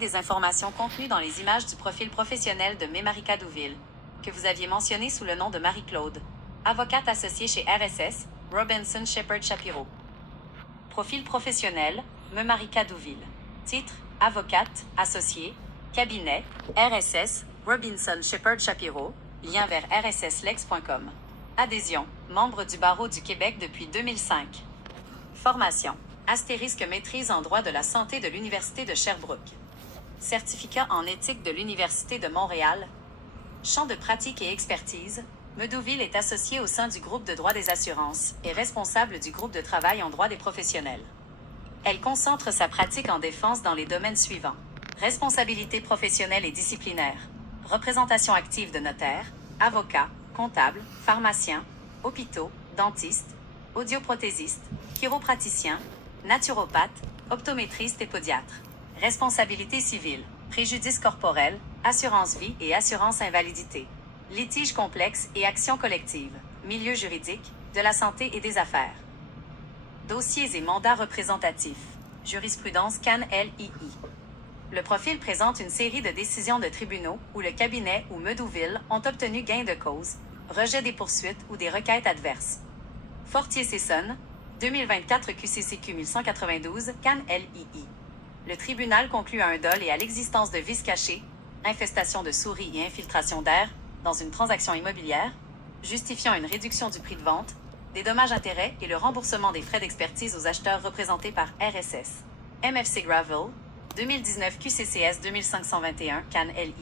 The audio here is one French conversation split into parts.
Des informations contenues dans les images du profil professionnel de Marika Douville, que vous aviez mentionné sous le nom de Marie-Claude, avocate associée chez RSS, Robinson Shepherd Shapiro. Profil professionnel, Marika Douville. Titre, avocate, associée, cabinet, RSS, Robinson Shepherd Shapiro, lien vers rsslex.com. Adhésion, membre du barreau du Québec depuis 2005. Formation, astérisque maîtrise en droit de la santé de l'Université de Sherbrooke. Certificat en éthique de l'Université de Montréal. Champ de pratique et expertise, Douville est associée au sein du groupe de droit des assurances et responsable du groupe de travail en droit des professionnels. Elle concentre sa pratique en défense dans les domaines suivants: responsabilité professionnelle et disciplinaire, représentation active de notaires, avocats, comptables, pharmaciens, hôpitaux, dentistes, audioprothésistes, chiropraticiens, naturopathes, optométristes et podiatres. Responsabilité civile, préjudice corporel, assurance vie et assurance invalidité. Litige complexe et action collective, milieu juridique, de la santé et des affaires. Dossiers et mandats représentatifs. Jurisprudence CAN-LII. Le profil présente une série de décisions de tribunaux où le cabinet ou Douville ont obtenu gain de cause, rejet des poursuites ou des requêtes adverses. Fortier-Sesson, 2024 QCCQ 1192, CAN-LII. Le tribunal conclut à un dol et à l'existence de vices cachés, infestation de souris et infiltration d'air, dans une transaction immobilière, justifiant une réduction du prix de vente, des dommages-intérêts et le remboursement des frais d'expertise aux acheteurs représentés par RSS. MFC Gravel, 2019 QCCS 2521, CAN-LII.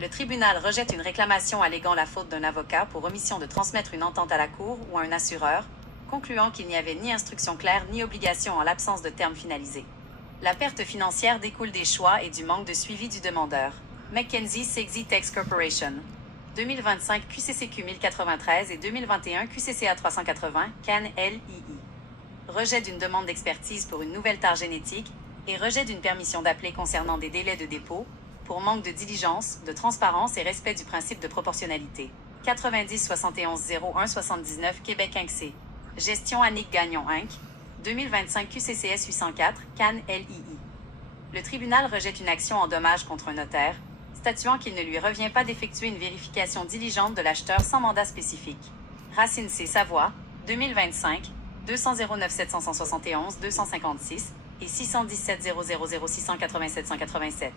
Le tribunal rejette une réclamation alléguant la faute d'un avocat pour omission de transmettre une entente à la cour ou à un assureur, concluant qu'il n'y avait ni instruction claire ni obligation en l'absence de termes finalisés. La perte financière découle des choix et du manque de suivi du demandeur. McKenzie Sexitex Corporation. 2025 QCCQ 1093 et 2021 QCCA 380, CAN-LII. Rejet d'une demande d'expertise pour une nouvelle tare génétique et rejet d'une permission d'appeler concernant des délais de dépôt, pour manque de diligence, de transparence et respect du principe de proportionnalité. 90 71 01 79 Québec Inc. Gestion Annick Gagnon Inc. 2025 QCCS 804, CAN-LII. Le tribunal rejette une action en dommages contre un notaire, statuant qu'il ne lui revient pas d'effectuer une vérification diligente de l'acheteur sans mandat spécifique. Racine C. Savoie, 2025, 200 09 771 256 et 617 000 687 187.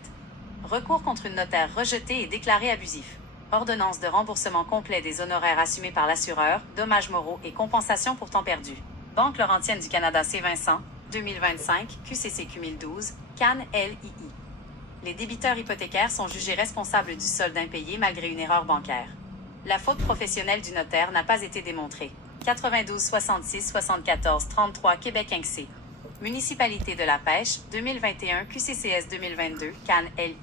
Recours contre une notaire rejeté et déclaré abusif. Ordonnance de remboursement complet des honoraires assumés par l'assureur, dommages moraux et compensation pour temps perdu. Banque Laurentienne du Canada C. Vincent, 2025, QCCQ 1012, CAN-LII. Les débiteurs hypothécaires sont jugés responsables du solde impayé malgré une erreur bancaire. La faute professionnelle du notaire n'a pas été démontrée. 92 66 74 33 Québec Inc. Municipalité de la Pêche, 2021 QCCS 2022, CAN-LII.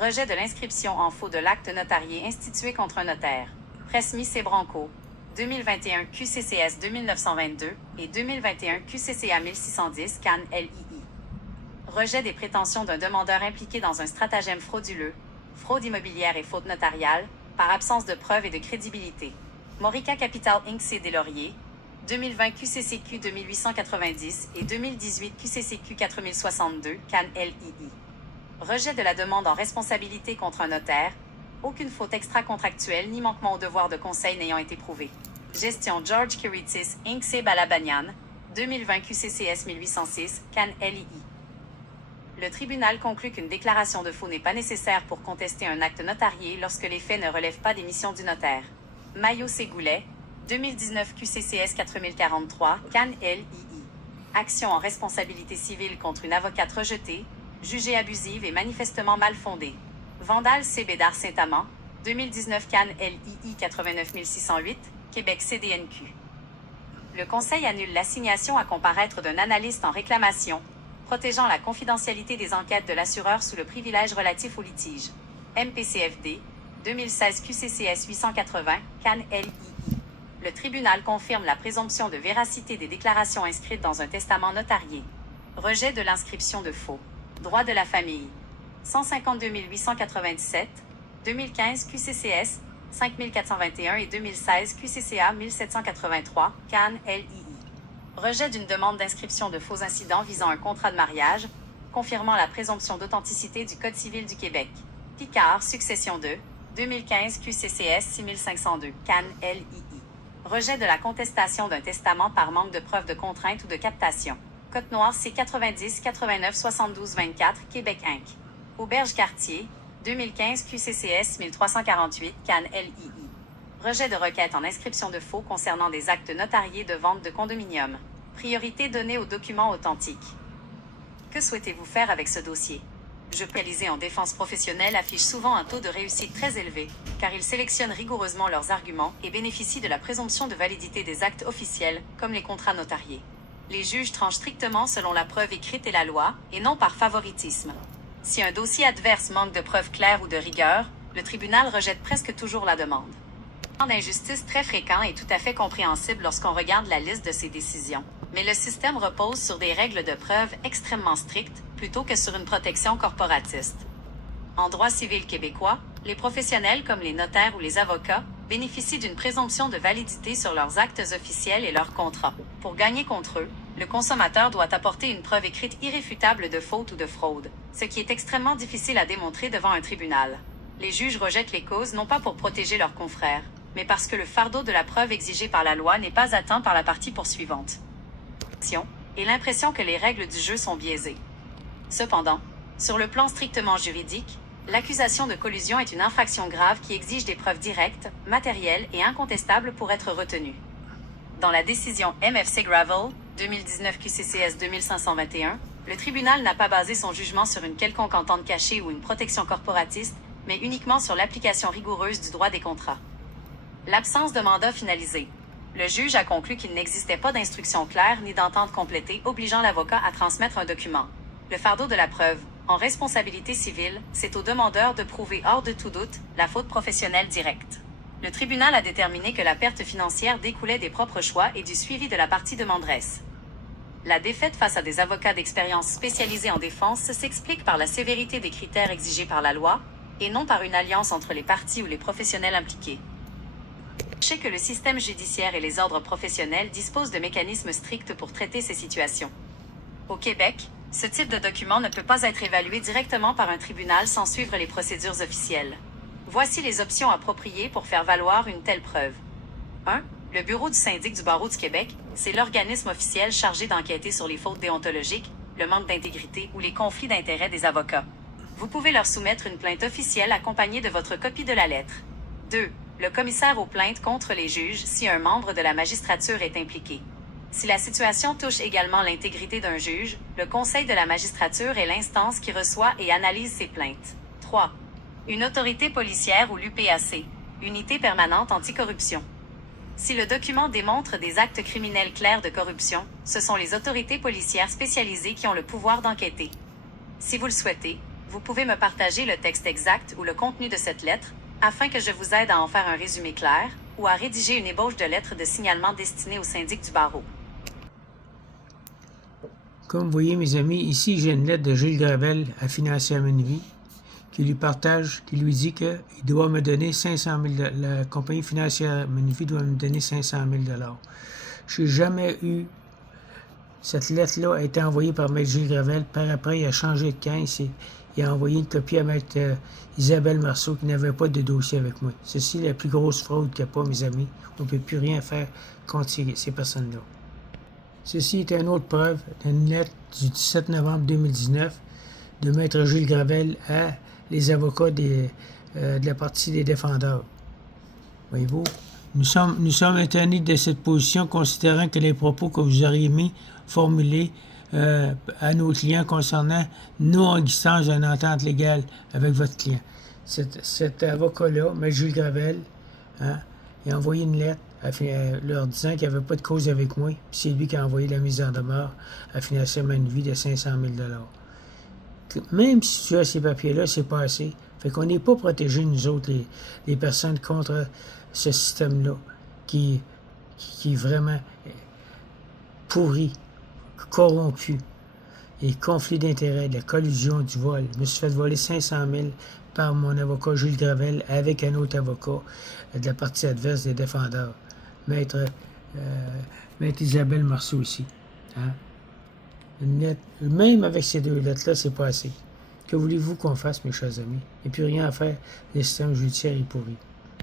Rejet de l'inscription en faux de l'acte notarié institué contre un notaire. Presmis C. Branco, 2021 QCCS 2922 et 2021 QCCA 1610 CAN-LII. Rejet des prétentions d'un demandeur impliqué dans un stratagème frauduleux, fraude immobilière et faute notariale, par absence de preuves et de crédibilité. Morica Capital Inc. C. Deslauriers, 2020 QCCQ 2890 et 2018 QCCQ 4062 CAN-LII. Rejet de la demande en responsabilité contre un notaire, aucune faute extra-contractuelle ni manquement au devoir de conseil n'ayant été prouvé. Gestion George Kiritis Inc. C. Balabanian, 2020 QCCS 1806, CAN-LII. Le tribunal conclut qu'une déclaration de faux n'est pas nécessaire pour contester un acte notarié lorsque les faits ne relèvent pas des missions du notaire. Maillot C. Goulet, 2019 QCCS 4043, CAN-LII. Action en responsabilité civile contre une avocate rejetée, jugée abusive et manifestement mal fondée. Vandal C. Bédard Saint-Amand, 2019 CAN-LII 89608, Québec CDNQ. Le Conseil annule l'assignation à comparaître d'un analyste en réclamation, protégeant la confidentialité des enquêtes de l'assureur sous le privilège relatif au litige. MPCFD, 2016 QCCS 880, CAN-LII. Le tribunal confirme la présomption de véracité des déclarations inscrites dans un testament notarié. Rejet de l'inscription de faux. Droit de la famille. 152 897, 2015 QCCS 5421 et 2016 QCCA 1783, CAN-LII. Rejet d'une demande d'inscription de faux incidents visant un contrat de mariage, confirmant la présomption d'authenticité du Code civil du Québec. Picard, succession 2, 2015 QCCS 6502, CAN LII. Rejet de la contestation d'un testament par manque de preuve de contrainte ou de captation. Côte Noire C90 89 72 24, Québec Inc. Auberge Cartier, 2015 QCCS 1348, CAN LII. Rejet de requête en inscription de faux concernant des actes notariés de vente de condominium. Priorité donnée aux documents authentiques. Que souhaitez-vous faire avec ce dossier? Jeux spécialisés en défense professionnelle affichent souvent un taux de réussite très élevé, car ils sélectionnent rigoureusement leurs arguments et bénéficient de la présomption de validité des actes officiels, comme les contrats notariés. Les juges tranchent strictement selon la preuve écrite et la loi, et non par favoritisme. Si un dossier adverse manque de preuves claires ou de rigueur, le tribunal rejette presque toujours la demande. D'injustice très fréquent et tout à fait compréhensible lorsqu'on regarde la liste de ces décisions. Mais le système repose sur des règles de preuve extrêmement strictes, plutôt que sur une protection corporatiste. En droit civil québécois, les professionnels comme les notaires ou les avocats bénéficient d'une présomption de validité sur leurs actes officiels et leurs contrats. Pour gagner contre eux, le consommateur doit apporter une preuve écrite irréfutable de faute ou de fraude, ce qui est extrêmement difficile à démontrer devant un tribunal. Les juges rejettent les causes non pas pour protéger leurs confrères, mais parce que le fardeau de la preuve exigée par la loi n'est pas atteint par la partie poursuivante. Et l'impression que les règles du jeu sont biaisées. Cependant, sur le plan strictement juridique, l'accusation de collusion est une infraction grave qui exige des preuves directes, matérielles et incontestables pour être retenue. Dans la décision MFC Gravel, 2019 QCCS 2521, le tribunal n'a pas basé son jugement sur une quelconque entente cachée ou une protection corporatiste, mais uniquement sur l'application rigoureuse du droit des contrats. L'absence de mandat finalisé. Le juge a conclu qu'il n'existait pas d'instruction claire ni d'entente complétée obligeant l'avocat à transmettre un document. Le fardeau de la preuve, en responsabilité civile, c'est au demandeur de prouver hors de tout doute la faute professionnelle directe. Le tribunal a déterminé que la perte financière découlait des propres choix et du suivi de la partie demanderesse. La défaite face à des avocats d'expérience spécialisés en défense s'explique par la sévérité des critères exigés par la loi, et non par une alliance entre les parties ou les professionnels impliqués. Sachez que le système judiciaire et les ordres professionnels disposent de mécanismes stricts pour traiter ces situations. Au Québec, ce type de document ne peut pas être évalué directement par un tribunal sans suivre les procédures officielles. Voici les options appropriées pour faire valoir une telle preuve. 1. Le Bureau du syndic du barreau du Québec, c'est l'organisme officiel chargé d'enquêter sur les fautes déontologiques, le manque d'intégrité ou les conflits d'intérêts des avocats. Vous pouvez leur soumettre une plainte officielle accompagnée de votre copie de la lettre. 2. Le commissaire aux plaintes contre les juges si un membre de la magistrature est impliqué. Si la situation touche également l'intégrité d'un juge, le Conseil de la magistrature est l'instance qui reçoit et analyse ces plaintes. 3. Une autorité policière ou l'UPAC, Unité permanente anticorruption. Si le document démontre des actes criminels clairs de corruption, ce sont les autorités policières spécialisées qui ont le pouvoir d'enquêter. Si vous le souhaitez, vous pouvez me partager le texte exact ou le contenu de cette lettre, afin que je vous aide à en faire un résumé clair, ou à rédiger une ébauche de lettre de signalement destinée au syndic du barreau. Comme vous voyez, mes amis, ici j'ai une lettre de Gilles Gravel à Financière Menvie qui lui dit qu'il doit me donner 500 000 la compagnie financière Menvie doit me donner 500 000 $. Je n'ai jamais eu... Cette lettre-là a été envoyée par M. Gilles Gravel. Par après, il a changé de camp. Il a envoyé une copie à M. Isabelle Marceau qui n'avait pas de dossier avec moi. Ceci est la plus grosse fraude qu'il n'y a pas, mes amis. On ne peut plus rien faire contre ces personnes-là. Ceci est une autre preuve d'une lettre du 17 novembre 2019 de Maître Gilles Gravel à les avocats de la partie des défendeurs. Voyez-vous, nous sommes étonnés de cette position, considérant que les propos que vous auriez formulés à nos clients concernant non-existence d'une entente légale avec votre client. Cet avocat-là, M. Jules Gravel, il a envoyé une lettre leur disant qu'il n'y avait pas de cause avec moi, puis c'est lui qui a envoyé la mise en demeure à Financière Menvie de 500 000 $. Même si tu as ces papiers-là, c'est pas assez. Fait qu'on n'est pas protégés, nous autres, les personnes, contre ce système-là, qui est vraiment pourri, corrompu. Et conflit d'intérêts, de la collusion, du vol. Je me suis fait voler 500 000 par mon avocat Gilles Gravel avec un autre avocat de la partie adverse des défendeurs. Maître Isabelle Marceau ici. Une lettre, même avec ces deux lettres-là, c'est pas assez. Que voulez-vous qu'on fasse, mes chers amis? Il n'y a plus rien à faire. Le système judiciaire est pourri.